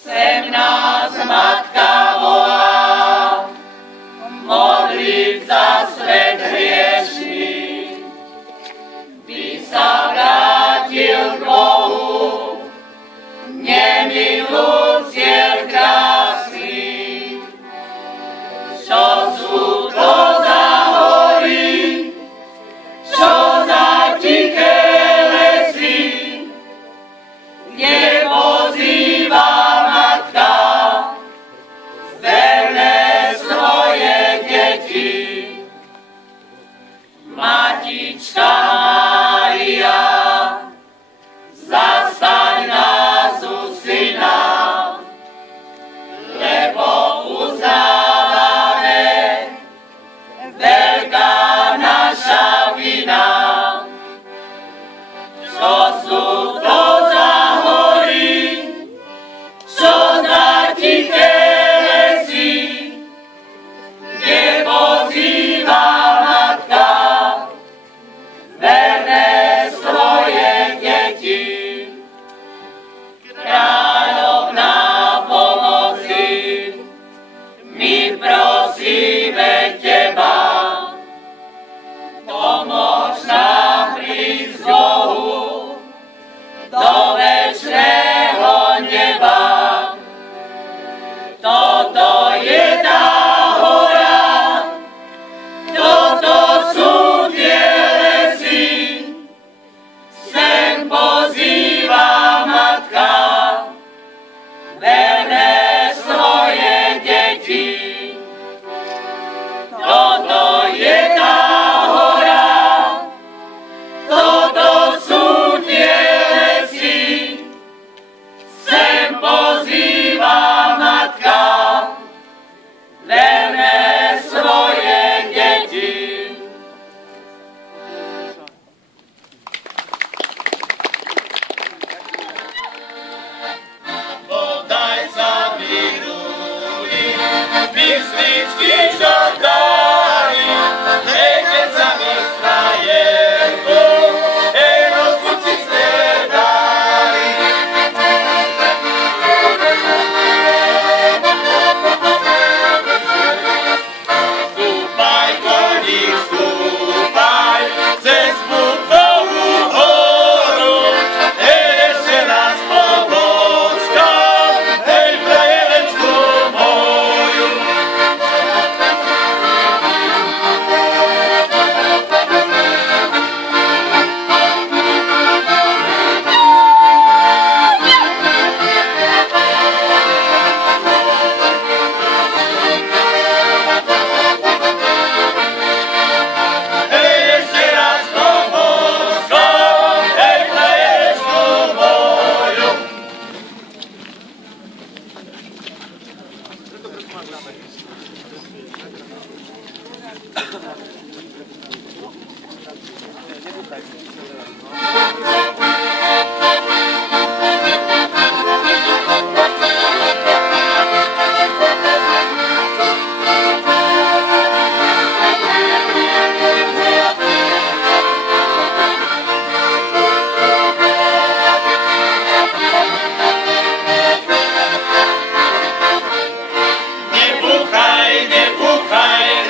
sem nás Matka volá, modliť za svet hriešný, by sa vrátil k Bohu, nemilú cieľ krásny. Čo sú to za hory, čo za tiché lesy, kde pozýva Matka verné svoje deti. Matička Mária, zastaň nás u syna, lebo uznávame veľká naša vina. Čo sú to za hory, čo za tiché lesy, kde pozýva Matka verné svoje deti. Kráľovná pomoci, my prosíme Teba, pomôž nám prísť Bohu do večného neba. Toto je tá hora, toto sú tie lesy, sem pozýva Matka verné svoje deti. Toto je tá hora, toto sú tie lesy, sem pozýva Matka verné svoje deti. Podaj sa minuli, mysličky žandári, nechce sa mistra Jerko, ej rozpuci snedári. Stúpaj, koník, stúpaj, cez Búkovú horu, ešte raz poboskám, hej, frajerečku moju.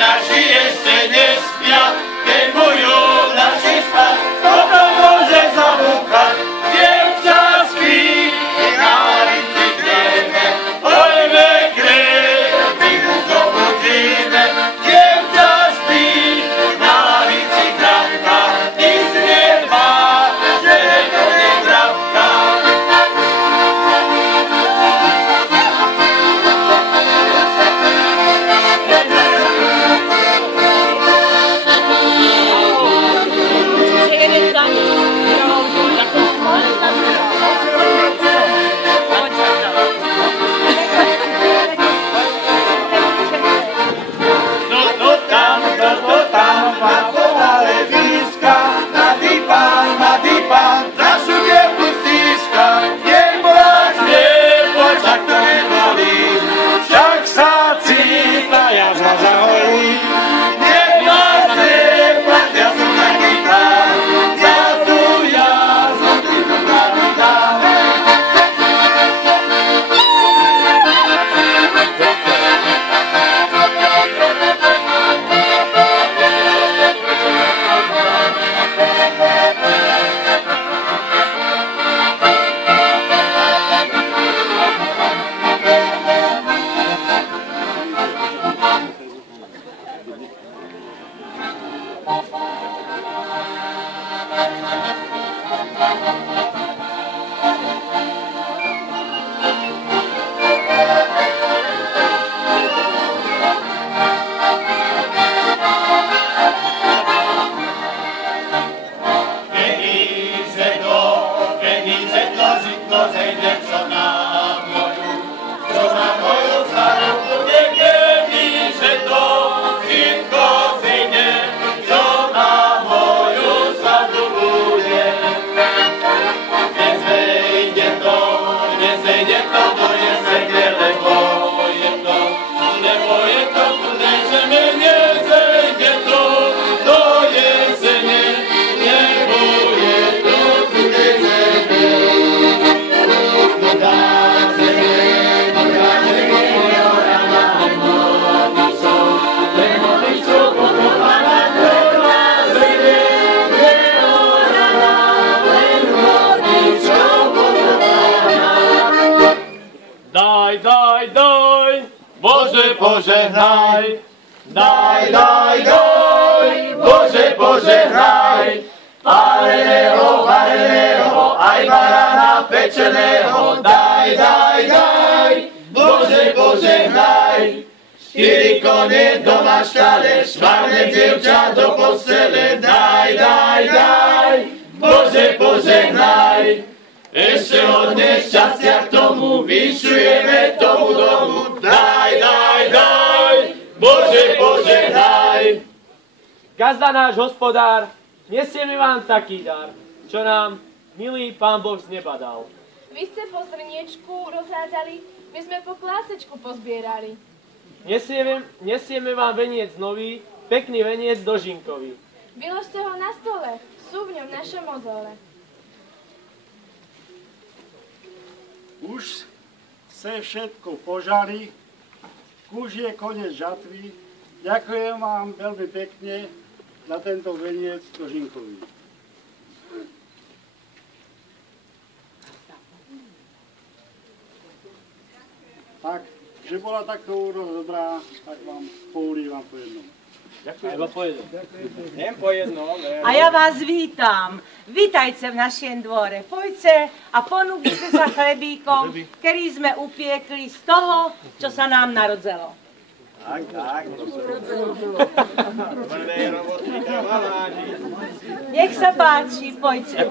Naši ešte nespia, keď budú naši spať. Daj, daj, daj, Bože požehnaj. Daj, daj, daj, Bože požehnaj. Páleného, vareného, aj barana pečeného. Daj, daj, daj, Bože požehnaj. 4 kone doma štale, švarné dievča do postele. Daj, daj, daj, Bože požehnaj. Ešte hodne šťastia k tomu, vyšujeme tomu domu. Daj, daj, daj, Bože požehnaj. Gazda náš hospodár, nesieme vám taký dar, čo nám milý Pán Boh z neba dal. Vy ste po zrniečku rozhádzali, my sme po klásečku pozbierali. Nesieme vám veniec nový, pekný veniec dožinkový. Vyložte ho na stole, sú v ňom naše mozole. Už se všetko požali, už je koniec žatvy. Ďakujem vám veľmi pekne za tento veniec dožinkový. Tak, že bola takto úroda dobrá, tak vám poulívam po jednom. A ja vás vítam. Vítajte v našem dvore. Poďte a ponúknite sa chlebíkom, ktorý sme upiekli z toho, čo sa nám narodzelo. Tak. Nech sa páči, poďte.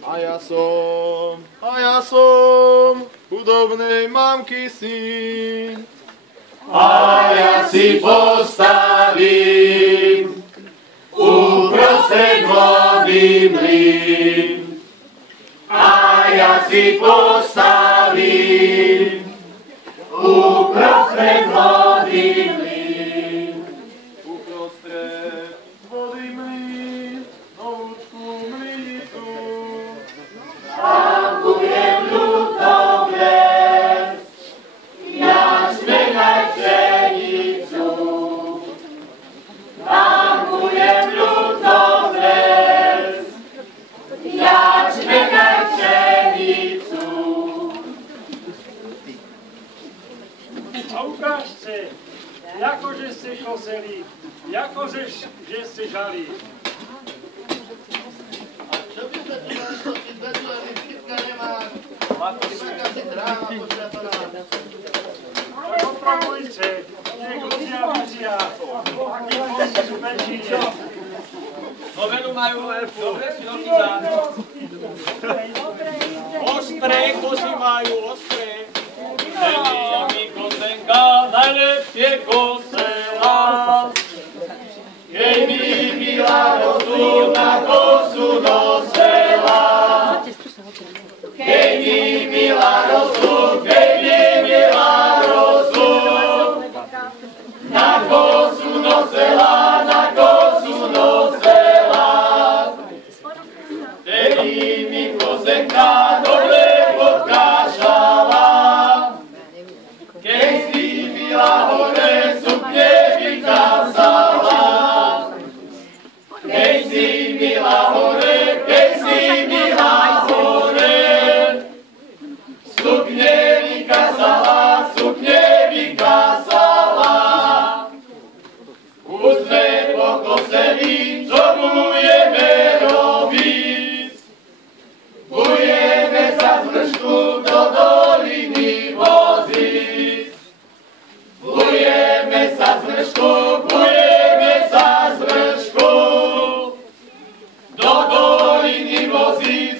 A ja som chudobnej mamky syn. A ja si postavím uprostred vody mlyn. A ja si postavím uprostred vody mlyn. Uprostred vody mlyn, novúčku mlynicu. Tam budem ľudom les, jačmeň aj pšenicu. Tam budem ľudom les, jačmeň aj pšenicu. A ukážte, jakože ste koseli, jakože že ste žali. Čo by sme tu mali točiť vedu, ani chytka nemá. Chytka si dráva požiadaná. Popробujte, nech ľudia vidia, aký kosy sú väčšine. No vedu majú dobre široky záno. Ostré kosy majú, ostré. Mi kosenka najlepšie kosela. Keď mi milá rozumná kosu nosela. Keď mi milá rozum, na kosu nosela, na kosu nosela. Vtedy mi kosenka dobre podkášala. Keď si milá hore sukne vykázala. Keď si milá hore, sukne vykázala. Už sme pokoseli, čo budeme robiť? Budeme sa z vršku do doliny voziť. Budeme sa z vršku do doliny voziť,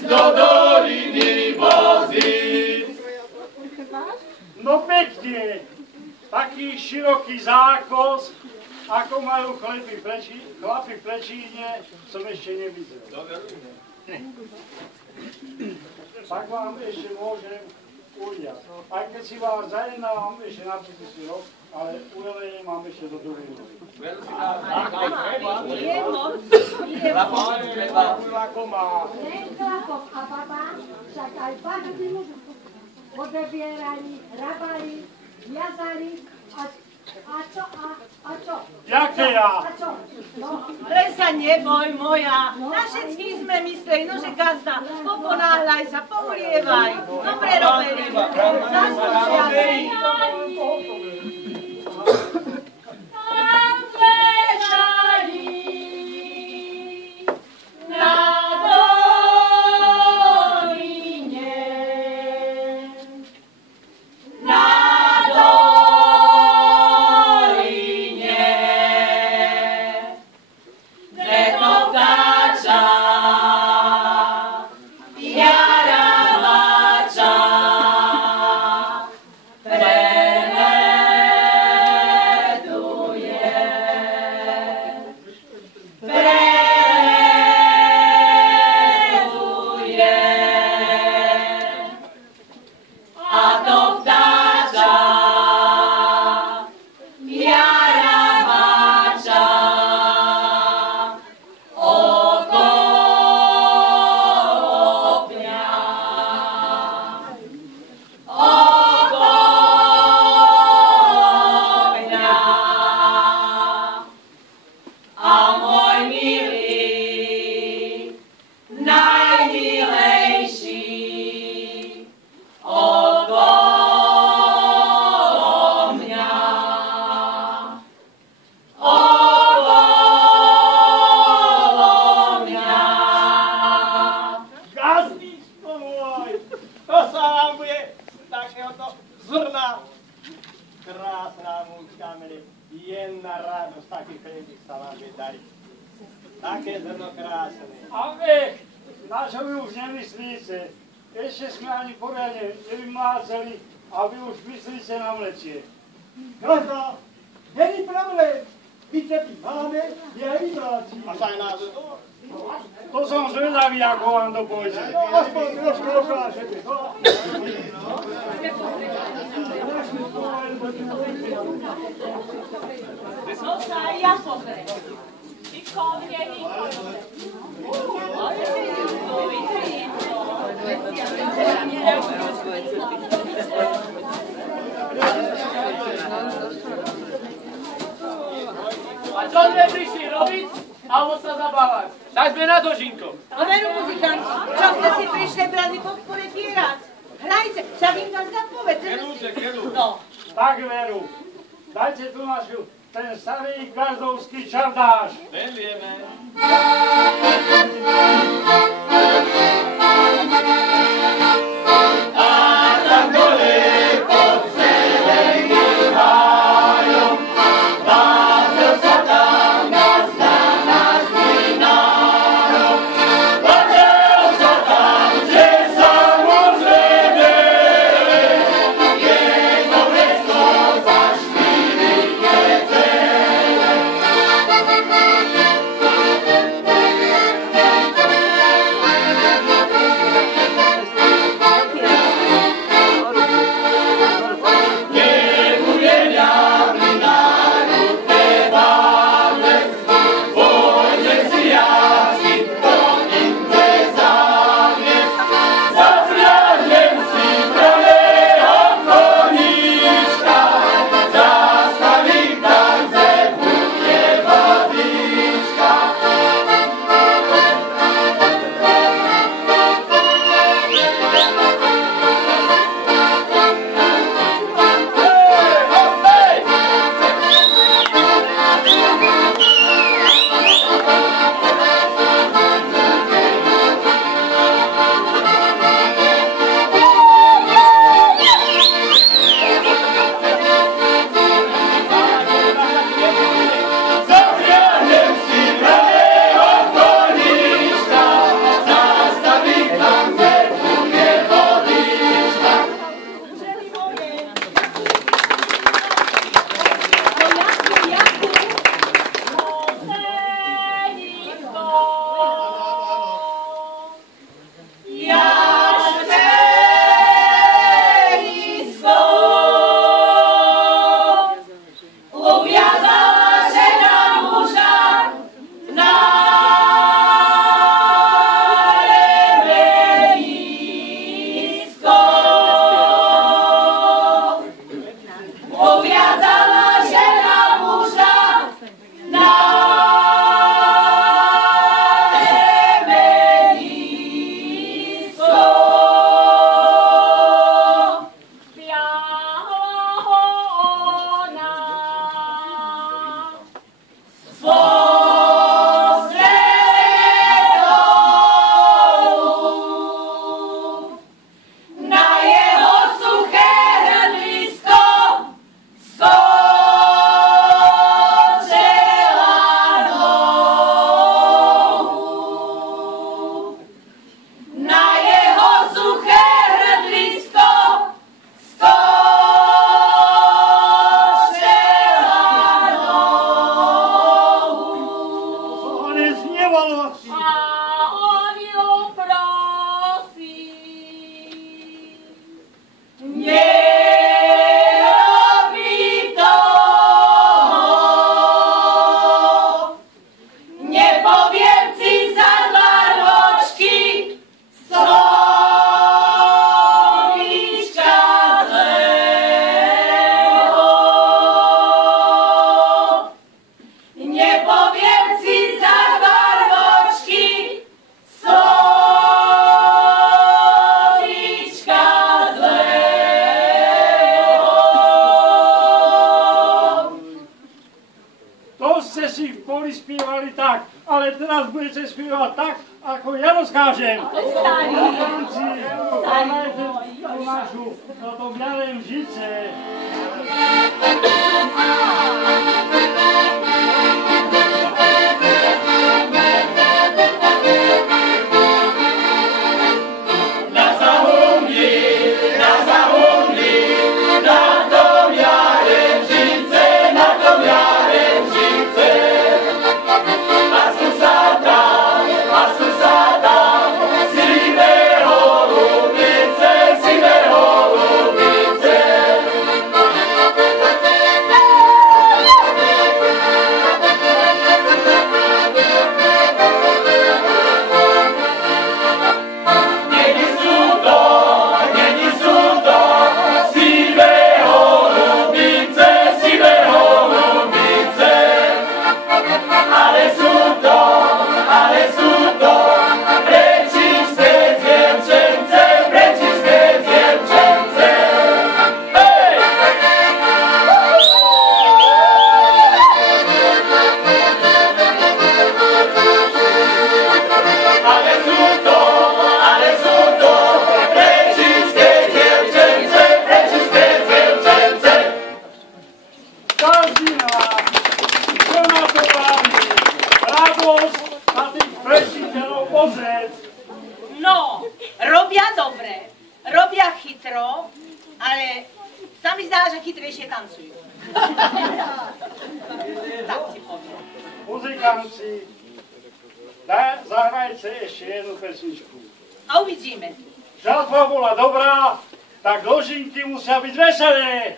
No pekne, taký široký zákos, ako majú chlapi v Plečíne, som ešte nevidel. Tak vám ešte môžem uliať. Aj keď si vás zajednám ešte na si rok, ale ujelenie mám ešte do druhej roky. Chlapok a baba, však aj baby odebieraní, hrabali, viazali a A čo? Jaké ja? A čo? No, Len sa neboj, moja. Na všetkých sme mysleli, no že gazda, poponáhľaj sa, poulievaj. Dobre robili. Zaslúžia si. Také zrno krásne. A vy, na čo vy už nemyslíte? Ešte sme ani poriadne nevymlácali a vy už myslíte na mlečie. Gazda, není problém. Vycepí máme, je aj vymláčí. A sa aj nás to som zvedavý, ako vám to pôjde. No, aspoň trošku ukážete. No sa aj ja pozriem. Šikovne, A čo sme prišli robiť? Alebo sa zabávať? Tak sme na dožinko. No veru, muzikanti, čo ste si prišli brali popredierať? Hrajte, však im to zapovedz. No. Tak veru, dajte tu našu, ten starý gazdovský čardáš. Len vieme. ale teraz budete spievať tak, ako ja rozkážem. Tanci, pamätajte tú našu, na tom bielém žice. No, robia dobre, robia chytro, ale sa mi zdá, že chytrejšie tancujú. Tak ti poviem. Muzikanci, zahrajte ešte jednu pesničku. A uvidíme. Žatva bola dobrá, tak dožinky musia byť veselé.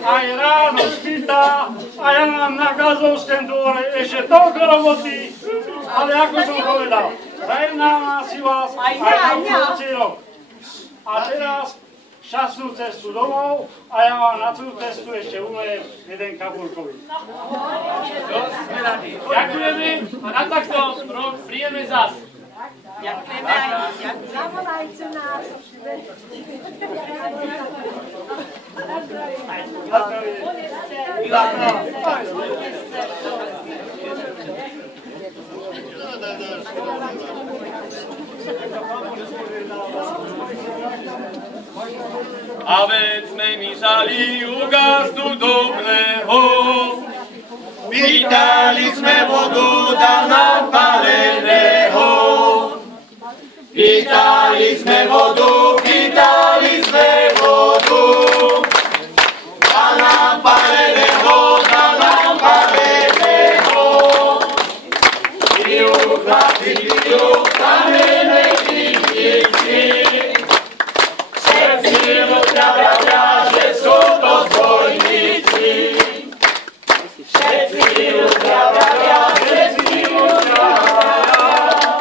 Aj ráno spýta a ja mám na Gazovském dvore ešte toľko roboty, ale ako som povedal, zajednávam si vás aj na budúci rok. A teraz šťastnú cestu domov a ja vám na tú cestu ešte ulejem jeden kapurkový. Ďakujeme a na takto rok príjeme zas. Ďakujeme aj vás. Zavolajte nás. A veď sme mi žali u gazdu dobrého, pýtali sme vodu, dal nám paleného. Pýtali sme vodu, dal nám paleného, Pijú chlapi, pijú kamene kývnici, všetci ľudia vravia, že sú to zbojníci. Všetci ľudia vravia, všetci ľudia vravia,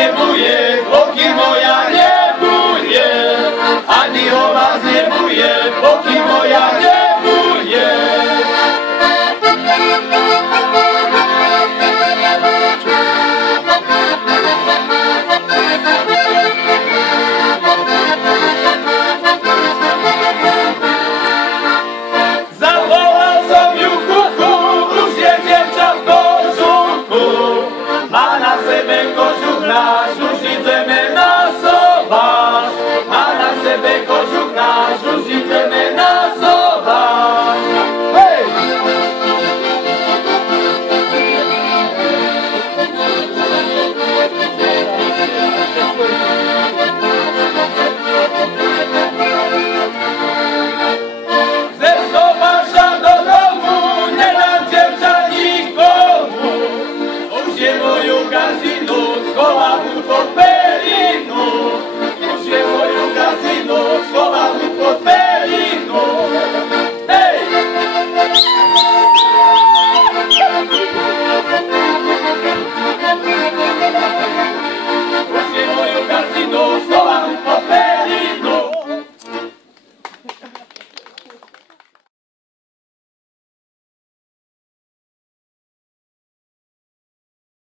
nebude, pokým moja nebude. Ani o vás nebude, pokým moja nebude. Zavolal som ju kuchu, už je dievča v kožuchu. Má na sebe kožuch náš, ružico